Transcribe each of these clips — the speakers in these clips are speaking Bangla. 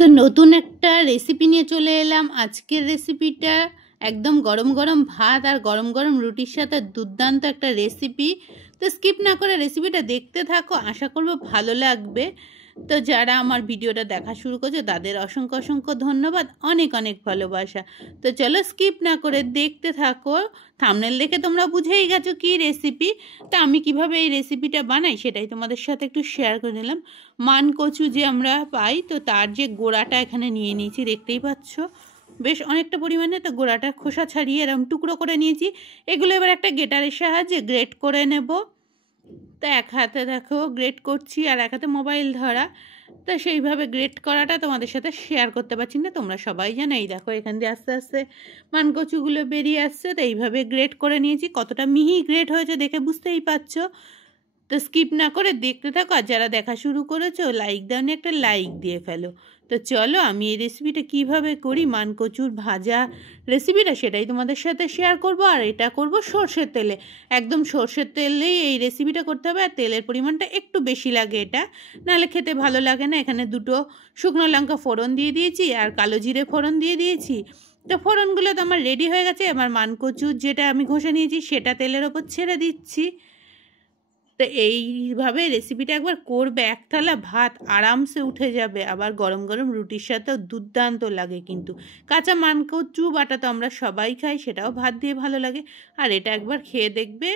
তো নতুন একটা রেসিপি নিয়ে চলে এলাম। আজকের রেসিপিটা একদম গরম গরম ভাত আর গরম গরম রুটির সাথে দুর্দান্ত একটা রেসিপি। তো স্কিপ না করে রেসিপিটা দেখতে থাকো, আশা করবো ভালো লাগবে। তো যারা আমার ভিডিওটা দেখা শুরু করছে তাদের অসংখ্য অসংখ্য ধন্যবাদ, অনেক অনেক ভালোবাসা। তো চলো স্কিপ না করে দেখতে থাকো। থাম্বনেল দেখে তোমরা বুঝেই গেছো কি রেসিপি। তো আমি কিভাবে এই রেসিপিটা বানাই সেটাই তোমাদের সাথে একটু শেয়ার করে নিলাম। মান কচু যে আমরা পাই, তো তার যে গোড়াটা এখানে নিয়ে নিয়েছি, দেখতেই পাচ্ছ বেশ অনেকটা পরিমাণে। তো গোড়াটা খোসা ছাড়িয়ে এরকম টুকরো করে নিয়েছি। এগুলো এবার একটা গ্রেটারের সাহায্যে গ্রেট করে নেব। তো এক হাতে দেখো গ্রেট করছি আর এক হাতে মোবাইল ধরা। তো সেইভাবে গ্রেট করাটা তোমাদের সাথে শেয়ার করতে পারছি না, তোমরা সবাই জানো। এই দেখো এখান দিয়ে আস্তে আস্তে মানকচুগুলো বেরিয়ে আসছে। তো এইভাবে গ্রেট করে নিয়েছি। কতটা মিহি গ্রেট হয়েছে দেখে বুঝতেই পারছো। তো স্কিপ না করে দেখতে থাকো, আর যারা দেখা শুরু করেছো লাইক দাওনি একটা লাইক দিয়ে ফেলো। তো চলো আমি এই রেসিপিটা কিভাবে করি, মানকচুর ভাজা রেসিপিটা, সেটাই তোমাদের সাথে শেয়ার করব। আর এটা করব সর্ষের তেলে, একদম সর্ষের তেলেই এই রেসিপিটা করতে হবে। আর তেলের পরিমাণটা একটু বেশি লাগে, এটা নাহলে খেতে ভালো লাগে না। এখানে দুটো শুকনো লঙ্কা ফোড়ন দিয়ে দিয়েছি আর কালো জিরে ফোড়ন দিয়ে দিয়েছি। তো ফোড়নগুলো তো আমার রেডি হয়ে গেছে। এবার মানকচুর যেটা আমি ঘষে নিয়েছি সেটা তেলের ওপর ছেড়ে দিচ্ছি। তো এইভাবে রেসিপিটা একবার করবে, এক থালা ভাত আরামসে উঠে যাবে। আবার গরম গরম রুটির সাথেও দুর্দান্ত লাগে। কিন্তু কাঁচা মানকচু বাটা তো আমরা সবাই খাই, সেটাও ভাত দিয়ে ভালো লাগে। আর এটা একবার খেয়ে দেখবে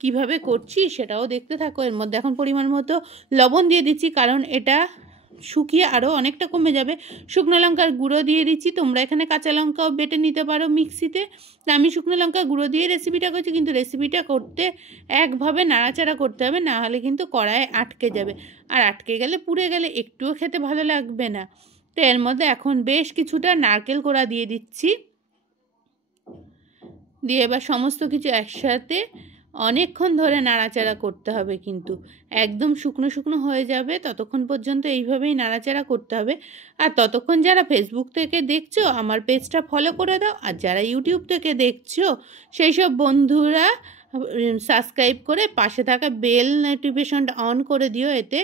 কিভাবে করছি সেটাও দেখতে থাকো। এর মধ্যে এখন পরিমাণ মতো লবণ দিয়ে দিচ্ছি, কারণ এটা শুকিয়ে আরও অনেকটা কমে যাবে। শুকনো লঙ্কার গুঁড়ো দিয়ে দিচ্ছি, তোমরা এখানে কাঁচা লঙ্কাও বেটে নিতে পারো মিক্সিতে। তা আমি শুকনো লঙ্কা গুঁড়ো দিয়ে রেসিপিটা করছি, কিন্তু রেসিপিটা করতে একভাবে নাড়াচাড়া করতে হবে, না হলে কিন্তু কড়াইয়ে আটকে যাবে। আর আটকে গেলে পুড়ে গেলে একটুও খেতে ভালো লাগবে না। তো এর মধ্যে এখন বেশ কিছুটা নারকেল কোড়া দিয়ে দিচ্ছি। দিয়ে এবার সমস্ত কিছু একসাথে অনেকক্ষণ ধরে নাড়াচাড়া করতে হবে, কিন্তু একদম শুকনো শুকনো হয়ে যাবে ততক্ষণ পর্যন্ত এইভাবেই নাড়াচাড়া করতে হবে। আর ততক্ষণ যারা ফেসবুক থেকে দেখছো আমার পেজটা ফলো করে দাও, আর যারা ইউটিউব থেকে দেখছো সেই সব বন্ধুরা সাবস্ক্রাইব করে পাশে থাকা বেল নোটিফিকেশনটা অন করে দিও। এতে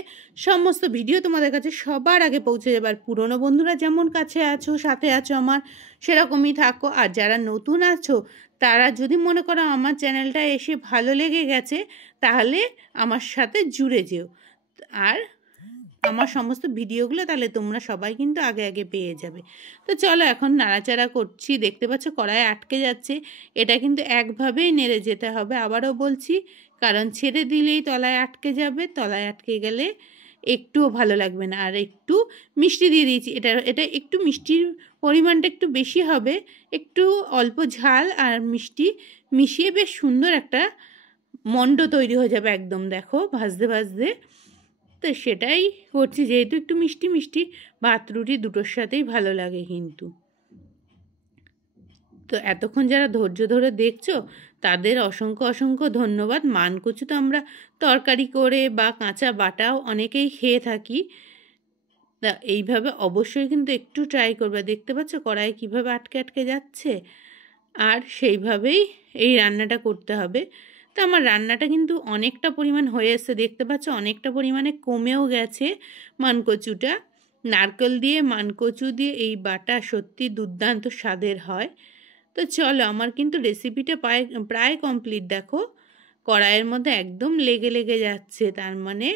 সমস্ত ভিডিও তোমাদের কাছে সবার আগে পৌঁছে যাবে। আর পুরনো বন্ধুরা যেমন কাছে আছো, সাথে আছো আমার, সেরকমই থাকো। আর যারা নতুন আছো তারা যদি মনে করো আমার চ্যানেলটা এসে ভালো লেগে গেছে, তাহলে আমার সাথে জুড়ে যেও। আর আমার সমস্ত ভিডিওগুলো তাহলে তোমরা সবাই কিন্তু আগে আগে পেয়ে যাবে। তো চলো এখন নাড়াচাড়া করছি। দেখতে পাচ্ছ কড়াইয়ে আটকে যাচ্ছে, এটা কিন্তু একভাবেই নেড়ে যেতে হবে, আবারও বলছি, কারণ ছেড়ে দিলেই তলায় আটকে যাবে। তলায় আটকে গেলে একটুও ভালো লাগবে না। আর একটু মিষ্টি দিয়ে দিয়েছি, এটা একটু মিষ্টির পরিমাণটা একটু বেশি হবে, একটু অল্প ঝাল আর মিষ্টি মিশিয়ে বেশ সুন্দর একটা মণ্ড তৈরি হয়ে যাবে একদম, দেখো ভাজতে ভাজতে। তো সেটাই করছি, যেহেতু একটু মিষ্টি মিষ্টি ভাত রুটি দুটোর সাথেই ভালো লাগে কিন্তু। তো এতক্ষণ যারা ধৈর্য ধরে দেখছো তাদের অসংখ্য অসংখ্য ধন্যবাদ। মানকচু তো আমরা তরকারি করে বা কাঁচা বাটাও অনেকেই খেয়ে থাকি। তা এইভাবে অবশ্যই কিন্তু একটু ট্রাই করবে। দেখতে পাচ্ছ কড়াই কীভাবে আটকে আটকে যাচ্ছে, আর সেইভাবেই এই রান্নাটা করতে হবে। তো আমার রান্নাটা কিন্তু অনেকটা পরিমাণ হয়ে এসছে, দেখতে পাচ্ছ অনেকটা পরিমাণে কমেও গেছে মানকচুটা। নারকেল দিয়ে মানকচু দিয়ে এই বাটা সত্যি দুর্দান্ত স্বাদের হয়। তো চলো আমার কিন্তু রেসিপিটা প্রায় কমপ্লিট। দেখো কড়াইয়ের মধ্যে একদম লেগে লেগে যাচ্ছে, তার মানে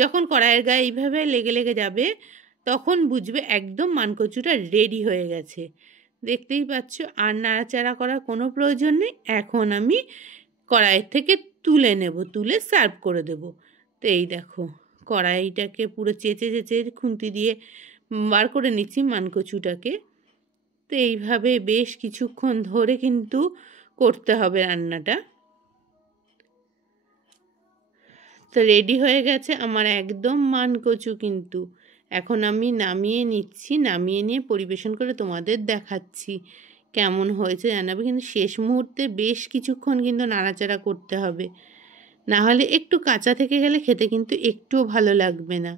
যখন কড়াইয়ের গায়ে এইভাবে লেগে লেগে যাবে তখন বুঝবে একদম মানকচুটা রেডি হয়ে গেছে। দেখতেই পাচ্ছ আর নাড়াচাড়া করার কোনো প্রয়োজন নেই। এখন আমি কড়াইয়ের থেকে তুলে নেব, তুলে সার্ভ করে দেব। তো এই দেখো কড়াইটাকে পুরো চেঁচে চেঁচে খুন্তি দিয়ে বার করে নিচ্ছি মানকচুটাকে। তো এইভাবে বেশ কিছুক্ষণ ধরে কিন্তু করতে হবে রান্নাটা। তো রেডি হয়ে গেছে আমার একদম মানকচু কিন্তু। এখন আমি নামিয়ে নিচ্ছি, নামিয়ে নিয়ে পরিবেশন করে তোমাদের দেখাচ্ছি কেমন হয়েছে জানাবে। কিন্তু শেষ মুহূর্তে বেশ কিছুক্ষণ কিন্তু নাড়াচাড়া করতে হবে, না হলে একটু কাঁচা থেকে গেলে খেতে কিন্তু একটুও ভালো লাগবে না।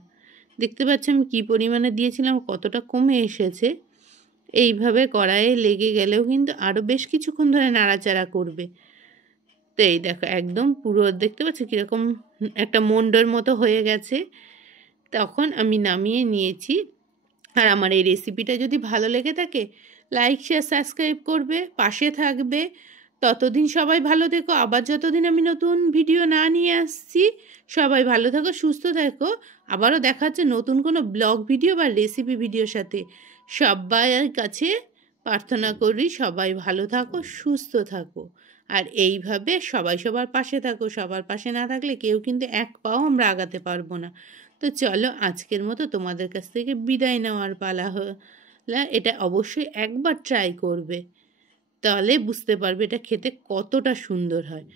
দেখতে পাচ্ছি আমি কী পরিমাণে দিয়েছিলাম, কতটা কমে এসেছে। এইভাবে কড়াইয়ে লেগে গেলেও কিন্তু আরও বেশ কিছুক্ষণ ধরে নাড়াচাড়া করবে। তো এই দেখো একদম পুরো দেখতে পাচ্ছ কীরকম একটা মন্ডর মতো হয়ে গেছে। তখন আমি নামিয়ে নিয়েছি। আর আমার এই রেসিপিটা যদি ভালো লেগে থাকে লাইক শেয়ার সাবস্ক্রাইব করবে, পাশে থাকবে। ততদিন সবাই ভালো থেকো। আবার যতদিন আমি নতুন ভিডিও না নিয়ে আসছি, সবাই ভালো থাকো, সুস্থ থাকো। আবারও দেখা হচ্ছে নতুন কোনো ব্লগ ভিডিও বা রেসিপি ভিডিওর সাথে। সবার কাছে প্রার্থনা করি সবাই ভালো থাকো, সুস্থ থাকো। আর এইভাবে সবাই সবার পাশে থাকো। সবার পাশে না থাকলে কেউ কিন্তু এক পাও আমরা আগাতে পারবো না। তো চলো আজকের মতো তোমাদের কাছ থেকে বিদায় নেওয়ার পালা হলো। এটা অবশ্যই একবার ট্রাই করবে, তাহলে বুঝতে পারবে এটা খেতে কতটা সুন্দর হয়।